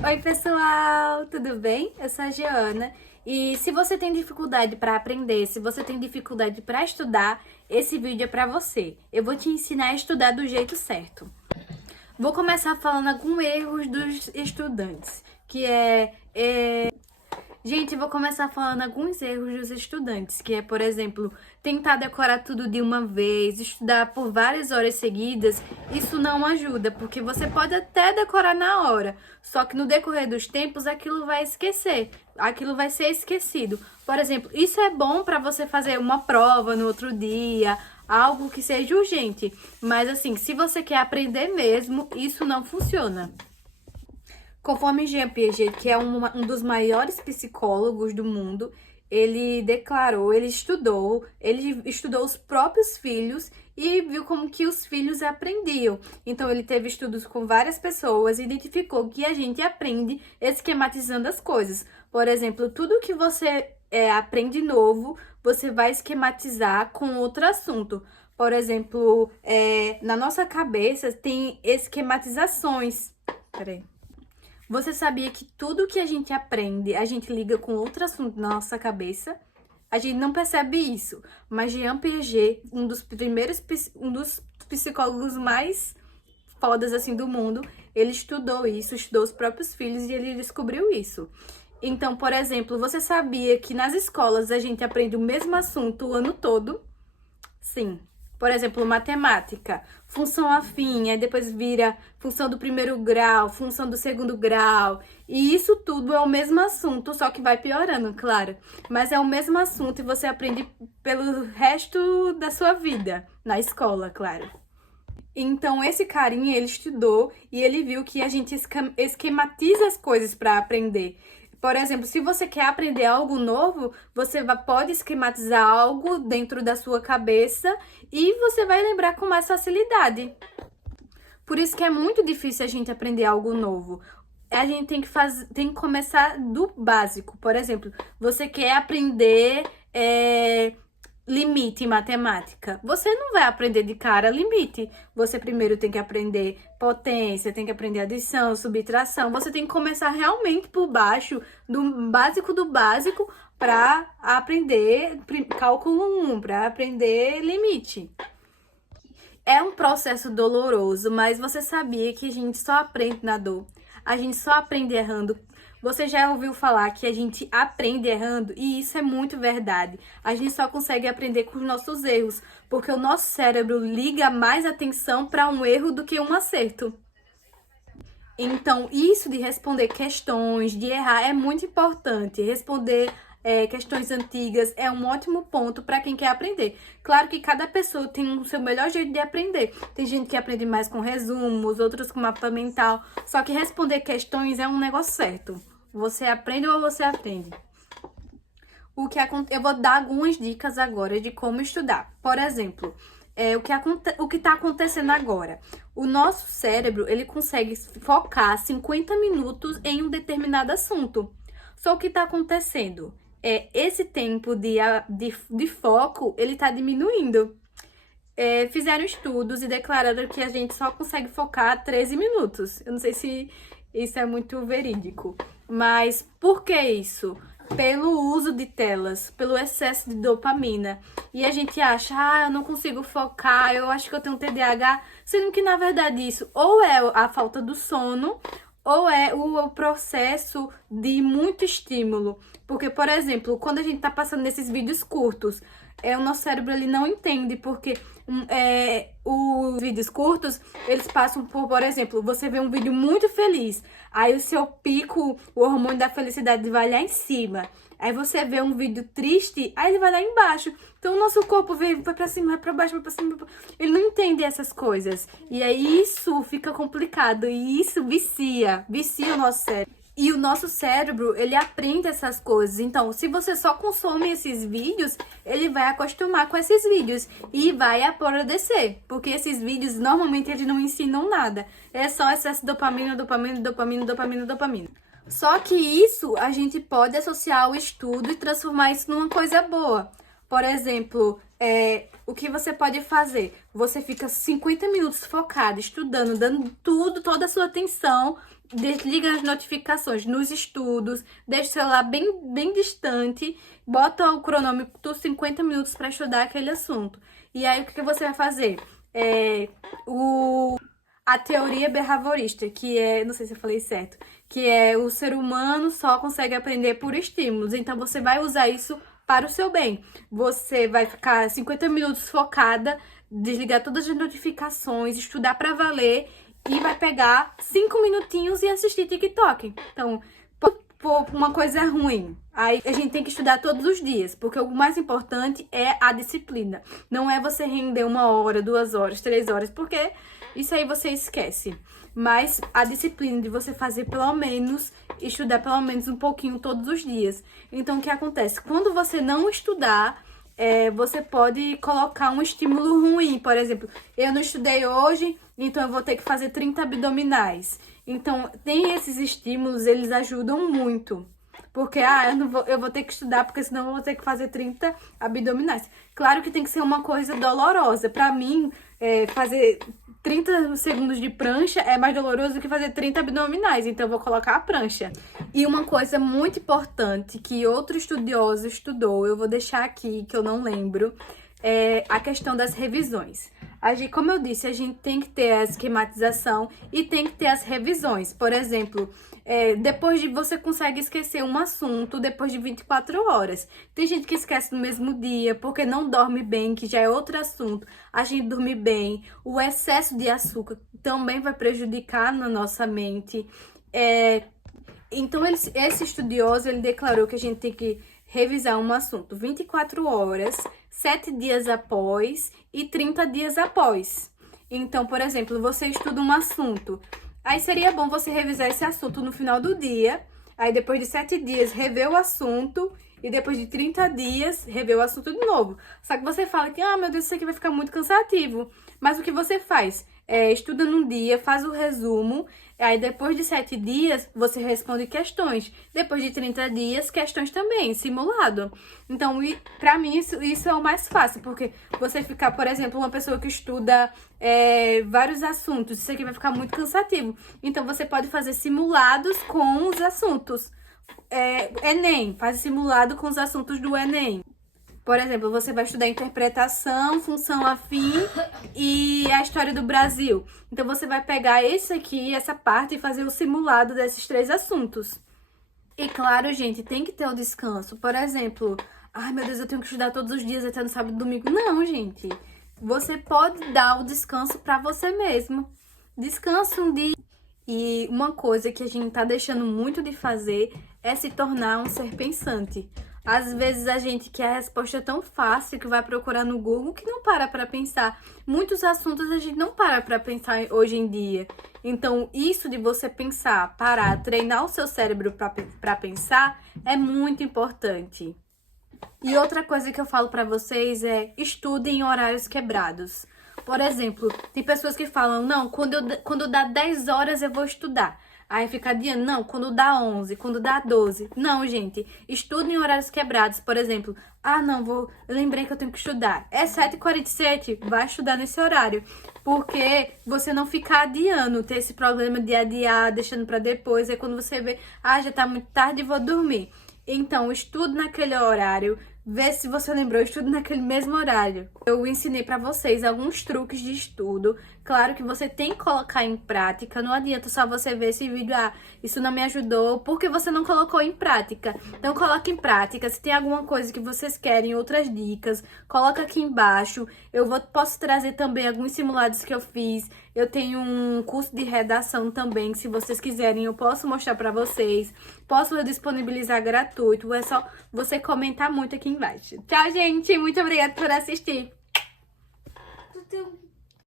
Oi, pessoal, tudo bem? Eu sou a Giana e se você tem dificuldade para aprender, se você tem dificuldade para estudar, esse vídeo é para você. Eu vou te ensinar a estudar do jeito certo. Vou começar falando alguns erros dos estudantes, Gente, vou começar falando alguns erros dos estudantes, que é, por exemplo, tentar decorar tudo de uma vez, estudar por várias horas seguidas. Isso não ajuda, porque você pode até decorar na hora, só que no decorrer dos tempos aquilo vai esquecer, aquilo vai ser esquecido. Por exemplo, isso é bom para você fazer uma prova no outro dia, algo que seja urgente, mas assim, se você quer aprender mesmo, isso não funciona. Conforme Jean Piaget, que é um dos maiores psicólogos do mundo, ele declarou, ele estudou os próprios filhos e viu como que os filhos aprendiam. Então, ele teve estudos com várias pessoas e identificou que a gente aprende esquematizando as coisas. Por exemplo, tudo que você aprende novo, você vai esquematizar com outro assunto. Por exemplo, na nossa cabeça tem esquematizações. Peraí. Você sabia que tudo que a gente aprende, a gente liga com outro assunto na nossa cabeça? A gente não percebe isso, mas Jean Piaget, um dos psicólogos mais fodas assim do mundo, ele estudou isso, estudou os próprios filhos e ele descobriu isso. Então, por exemplo, você sabia que nas escolas a gente aprende o mesmo assunto o ano todo? Sim. Por exemplo, matemática, função afim, aí depois vira função do primeiro grau, função do segundo grau. E isso tudo é o mesmo assunto, só que vai piorando, claro. Mas é o mesmo assunto e você aprende pelo resto da sua vida, na escola, claro. Então, esse carinha, ele estudou e ele viu que a gente esquematiza as coisas para aprender. Por exemplo, se você quer aprender algo novo, pode esquematizar algo dentro da sua cabeça e você vai lembrar com mais facilidade. Por isso que é muito difícil a gente aprender algo novo. A gente tem que começar do básico. Por exemplo, você quer aprender limite em matemática. Você não vai aprender de cara limite. Você primeiro tem que aprender potência, tem que aprender adição, subtração. Você tem que começar realmente por baixo, do básico, para aprender cálculo 1, para aprender limite. É um processo doloroso, mas você sabia que a gente só aprende na dor. A gente só aprende errando. Você já ouviu falar que a gente aprende errando? E isso é muito verdade. A gente só consegue aprender com os nossos erros, porque o nosso cérebro liga mais atenção para um erro do que um acerto. Então, isso de responder questões, de errar, é muito importante. Responder questões antigas é um ótimo ponto para quem quer aprender. Claro que cada pessoa tem o seu melhor jeito de aprender. Tem gente que aprende mais com resumos, outros com mapa mental. Só que responder questões é um negócio certo. Você aprende ou você aprende. Eu vou dar algumas dicas agora de como estudar. Por exemplo, o que está acontecendo agora? O nosso cérebro, ele consegue focar 50 minutos em um determinado assunto. Só o que está acontecendo? Esse tempo de foco, ele está diminuindo. Fizeram estudos e declararam que a gente só consegue focar 13 minutos. Eu não sei se isso é muito verídico. Mas por que isso? Pelo uso de telas, pelo excesso de dopamina. E a gente acha, eu não consigo focar, eu acho que eu tenho TDAH, sendo que na verdade isso ou é a falta do sono, ou é o processo de muito estímulo. Porque, por exemplo, quando a gente tá passando nesses vídeos curtos, o nosso cérebro ele não entende, porque os vídeos curtos, eles passam por exemplo, você vê um vídeo muito feliz, aí o seu pico, o hormônio da felicidade vai lá em cima. Aí você vê um vídeo triste, aí ele vai lá embaixo. Então o nosso corpo vai pra cima, vai pra baixo, vai pra cima. Ele não entende essas coisas. E aí isso fica complicado. E isso vicia o nosso cérebro. E o nosso cérebro, ele aprende essas coisas. Então, se você só consome esses vídeos, ele vai acostumar com esses vídeos e vai apodrecer. Porque esses vídeos, normalmente, eles não ensinam nada. É só excesso de dopamina, dopamina, dopamina, dopamina, dopamina. Só que isso a gente pode associar ao estudo e transformar isso numa coisa boa. Por exemplo, o que você pode fazer? Você fica 50 minutos focado, estudando, dando tudo, toda a sua atenção desliga as notificações nos estudos, deixa o celular bem distante, bota o cronômetro 50 minutos para estudar aquele assunto. E aí, o que você vai fazer? A teoria behaviorista, que é, não sei se eu falei certo, que é o ser humano só consegue aprender por estímulos. Então, você vai usar isso para o seu bem. Você vai ficar 50 minutos focada, desligar todas as notificações, estudar para valer e vai pegar 5 minutinhos e assistir TikTok. Então, por uma coisa ruim, aí a gente tem que estudar todos os dias, porque o mais importante é a disciplina. Não é você render 1 hora, 2 horas, 3 horas, porque isso aí você esquece. Mas a disciplina de você fazer pelo menos, estudar pelo menos um pouquinho todos os dias. Então, o que acontece? Quando você não estudar, você pode colocar um estímulo ruim. Por exemplo, eu não estudei hoje, então eu vou ter que fazer 30 abdominais. Então, tem esses estímulos, eles ajudam muito. Porque, eu vou ter que estudar, porque senão eu vou ter que fazer 30 abdominais. Claro que tem que ser uma coisa dolorosa. Pra mim, fazer 30 segundos de prancha é mais doloroso do que fazer 30 abdominais, então eu vou colocar a prancha. E uma coisa muito importante que outro estudioso estudou, eu vou deixar aqui, que eu não lembro, é a questão das revisões. Como eu disse, a gente tem que ter a esquematização e tem que ter as revisões. Por exemplo, depois de você consegue esquecer um assunto depois de 24 horas. Tem gente que esquece no mesmo dia porque não dorme bem, que já é outro assunto. A gente dormir bem, o excesso de açúcar também vai prejudicar na nossa mente. Então, esse estudioso, ele declarou que a gente tem que revisar um assunto 24 horas, 7 dias após e 30 dias após. Então, por exemplo, você estuda um assunto, aí seria bom você revisar esse assunto no final do dia, aí depois de 7 dias rever o assunto e depois de 30 dias rever o assunto de novo. Só que você fala que, meu Deus, isso aqui vai ficar muito cansativo. Mas o que você faz? Estuda num dia, faz o resumo, aí depois de 7 dias você responde questões. Depois de 30 dias, questões também, simulado. Então, pra mim, isso é o mais fácil, porque você ficar, por exemplo, uma pessoa que estuda vários assuntos, isso aqui vai ficar muito cansativo. Então, você pode fazer simulados com os assuntos. Enem, faz simulado com os assuntos do Enem. Por exemplo, você vai estudar interpretação, função afim e a história do Brasil. Então, você vai pegar esse aqui, essa parte e fazer o simulado desses 3 assuntos. E claro, gente, tem que ter o descanso. Por exemplo, meu Deus, eu tenho que estudar todos os dias até no sábado e domingo. Não, gente. Você pode dar o descanso pra você mesmo. Descansa um dia. E uma coisa que a gente tá deixando muito de fazer é se tornar um ser pensante. Às vezes a gente quer a resposta tão fácil que vai procurar no Google que não para pra pensar. Muitos assuntos a gente não para pra pensar hoje em dia. Então, isso de você pensar, parar, treinar o seu cérebro pra pensar é muito importante. E outra coisa que eu falo pra vocês é estudem em horários quebrados. Por exemplo, tem pessoas que falam, não, quando dá 10 horas eu vou estudar. Aí fica adiando, não, quando dá 11, quando dá 12. Não, gente, estudo em horários quebrados. Por exemplo, eu lembrei que eu tenho que estudar. É 7h47, vai estudar nesse horário. Porque você não fica adiando, ter esse problema de adiar, deixando pra depois. Aí quando você vê, já tá muito tarde e vou dormir. Então, estudo naquele horário. Vê se você lembrou, estudo naquele mesmo horário. Eu ensinei pra vocês alguns truques de estudo. Claro que você tem que colocar em prática. Não adianta só você ver esse vídeo, isso não me ajudou, porque você não colocou em prática. Então, coloque em prática. Se tem alguma coisa que vocês querem, outras dicas, coloca aqui embaixo. Posso trazer também alguns simulados que eu fiz. Eu tenho um curso de redação também, que se vocês quiserem, eu posso mostrar pra vocês. Posso disponibilizar gratuito. É só você comentar muito aqui embaixo. Tchau, gente. Muito obrigada por assistir.